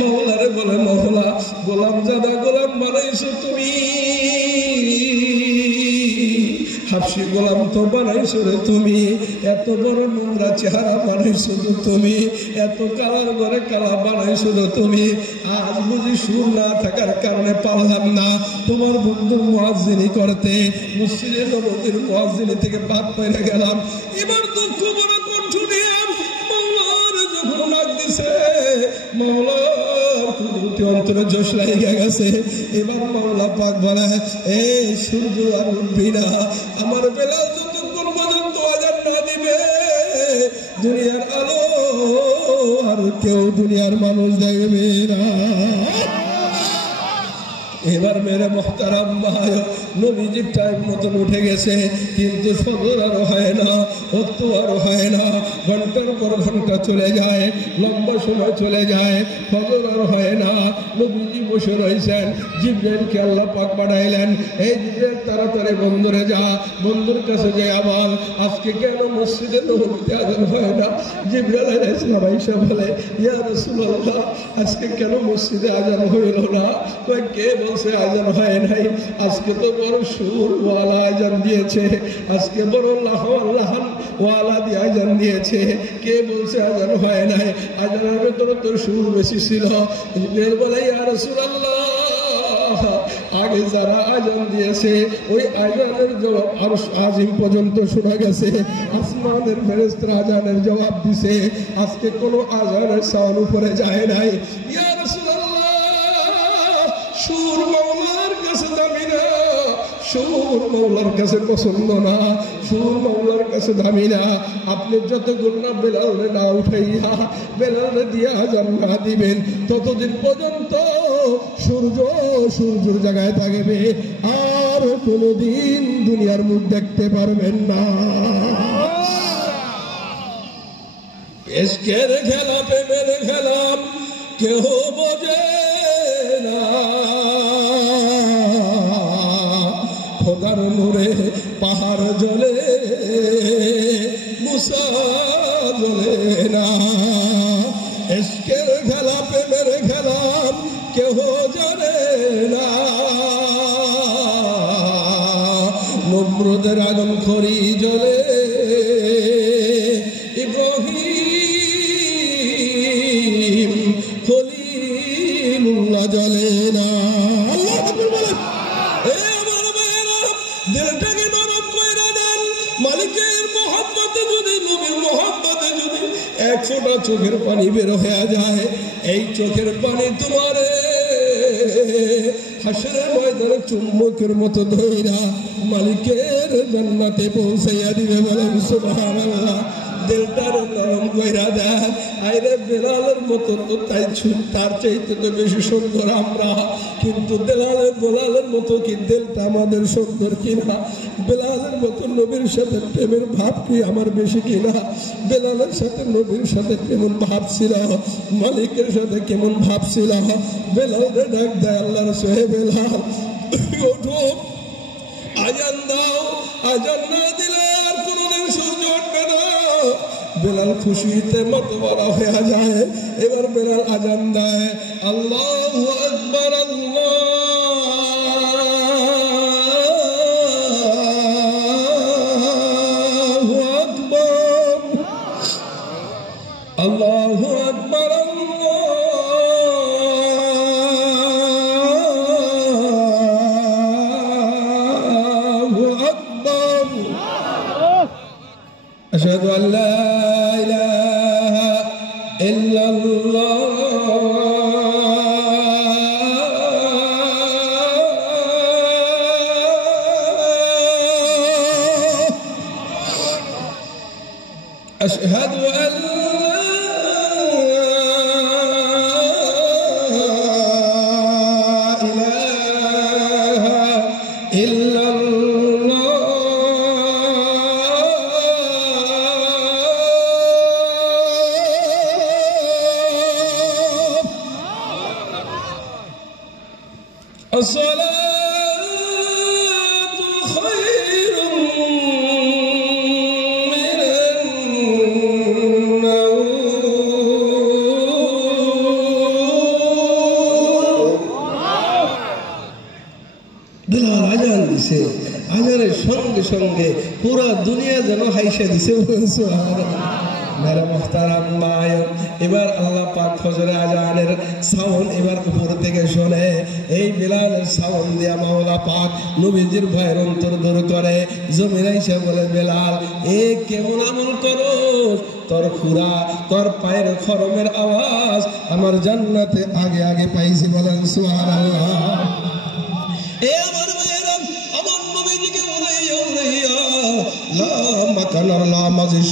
মওলারে বলে মওলা গোলাম জাদা গোলাম বানাইছো তুমি, হাফসি গোলাম তো বানাইছো রে তুমি, এত বড় নোংরা চেহারা বানাইছো তো তুমি, এত কালার ঘরে কালা বানাইছো তো তুমি, আজ বুঝি সুর না থাকার কারণে পারলাম না তোমার বন্ধুর মুয়াজ্জিনি করতে, মসজিদে নববীর মুয়াজ্জিনি থেকে বাদ পেয়ে গেলাম। এবার দুঃখ বড় কণ্ঠ নিয়ে মওলার যখন ডাক দিছে, মওলার কুদরতি অন্তরে জোশ লাগিয়ে গেছে। এবার মওলা পাক বলে, এই সূর্য আর উঠবি না, আমার বেলাল যতক্ষণ পর্যন্ত আযান না দিবে দুনিয়ার আলো আর কেউ দুনিয়ার মানুষ দেখবে না। এবার মেরে মোহতারাম ভাই, নবীজির টাইম মতন উঠে গেছে, কিন্তু ফজর আরো হয় না, ওয়াক্ত আরো হয় না, ঘন্টার পর ঘন্টা চলে যায়, লম্বা সময় চলে যায়, ফজর আরো হয় না। নবীজি বসে রয়েছেন, জিবরাইলকে আল্লাহ পাক পাঠাইলেন, এই জিবরাইল তাড়াতাড়ি বন্দরে যা, বন্দর কাছে যে আবার আজকে কেন মসজিদে নববীতে আযান হয় না? জিবরাইল আলাইহিস সালাম আয়েশা বলে, ইয়া রাসূলুল্লাহ আজকে কেন মসজিদে আযান হইল না? কে বলছে আযান হয় নাই? আজকে তো বড় সুর ওয়ালা আযান দিয়েছে, আজকে বড় লাহওয়াল লাহান ওয়ালা দিয়ে আযান দিয়েছে। কে বলছে আযান হয় নাই? আযানের ভেতরে তো সুর বেশি ছিল। জিবরাইল বলে, ইয়া রাসূলুল্লাহ আগে যারা আযান দিয়েছে ওই আযানের জবাব আরশ আজিম পর্যন্ত শোনা গেছে, আসমানের ফেরেশতারা আযানের জবাব দিছে, আজকে কোনো আযানের সাউন্ড উপরে যায় নাই। ইয়া সুর মওলার কাছে দামি না, সুর মওলার কাছে পছন্দ না, সুর মওলার কাছে দামি না। আপনি যতক্ষণ না বেলালে না উঠাইয়া বেলালে দিয়ে আযান না দিবেন ততদিন পর্যন্ত সূর্যর জায়গায় থাকবে, আর কোনোদিন দুনিয়ার মুখ দেখতে পারবেন না। এসকের খেলা প্রেমের খেলা কেহ বোঝে না, খোদার নূরে পাহাড় জ্বলে মুসা জ্বলে না। ইশকের খেলা প্রেমের খেলা কেহ জানে না, নমরুদের আগুন খড়ি জ্বলে ইব্রাহিম খলিলুল্লাহ জ্বলে না। দিলটাকে নরম কইরা দেন, মালিকের মহব্বতে যদি নবীর মহব্বতে যদি এক ফোঁটা চোখের পানি বের হয়ে যায়, এই চোখের পানি তোমারে হাসরের ময়দানে চুম্বকের মতো ধইরা মালিকের জান্নাতে পৌঁছাইয়া দিবে। বলেন সুবহানাল্লাহ। দিলটার নরম কইরা দেন। আইরে বেলালের মতো তো তাই তার চাইতে তো বেশি সুন্দর আমরা, কিন্তু বেলালের মতো কি দিলটা আমাদের সুন্দর কিনা? বেলালের মতো নবীর সাথে প্রেমের ভাব কি আমার বেশি কিনা? বেলালের সাথে নবীর সাথে কেমন ভাব ছিল, মালিকের সাথে কেমন ভাব ছিল? বেলালের ডাক দেয় আল্লাহর সোহে, বেলাল ওঠো, আজান দাও, আজান না দিলে আর কোনোদিন সূর্য উঠবে না। বেলাল খুশিতে মাতোয়ারা হয়ে যায়। এবার বেলাল আজান দেয়, আল্লাহু আকবার, আল্লাহু আকবার, আল্লাহু আকবার, আল্লাহু আকবার, আশহাদু আল্লা ইলাহা ইল্লাল্লাহ, আশহাদু আল্লা ইলাহা ইল্লাল্লাহ, الصلاة خير من النوم. সঙ্গে সঙ্গে পুরা দুনিয়া যেন হাইসে দিছে। মেরা মুহতারাম মায়, এবার আল্লাহ পাক ফজরে আজানের সাউন্ড এবার উপর থেকে শোনে। এই বেলালের সাউন্ড দিয়া মাওলা পাক নবীজির ভয়ের অন্তর দূর করে। জমিনে এসে বলে, বেলাল এ কেমন আমল করো, তোর খুরা তোর পায়ের খরমের আওয়াজ আমার জান্নাতে আগে আগে পাইছি। বলেন সুবহানাল্লাহ। এ আমার মেয়েরা, আমার নবীজিকে বলে, ইয়া লা মাকানার লা মাজিদ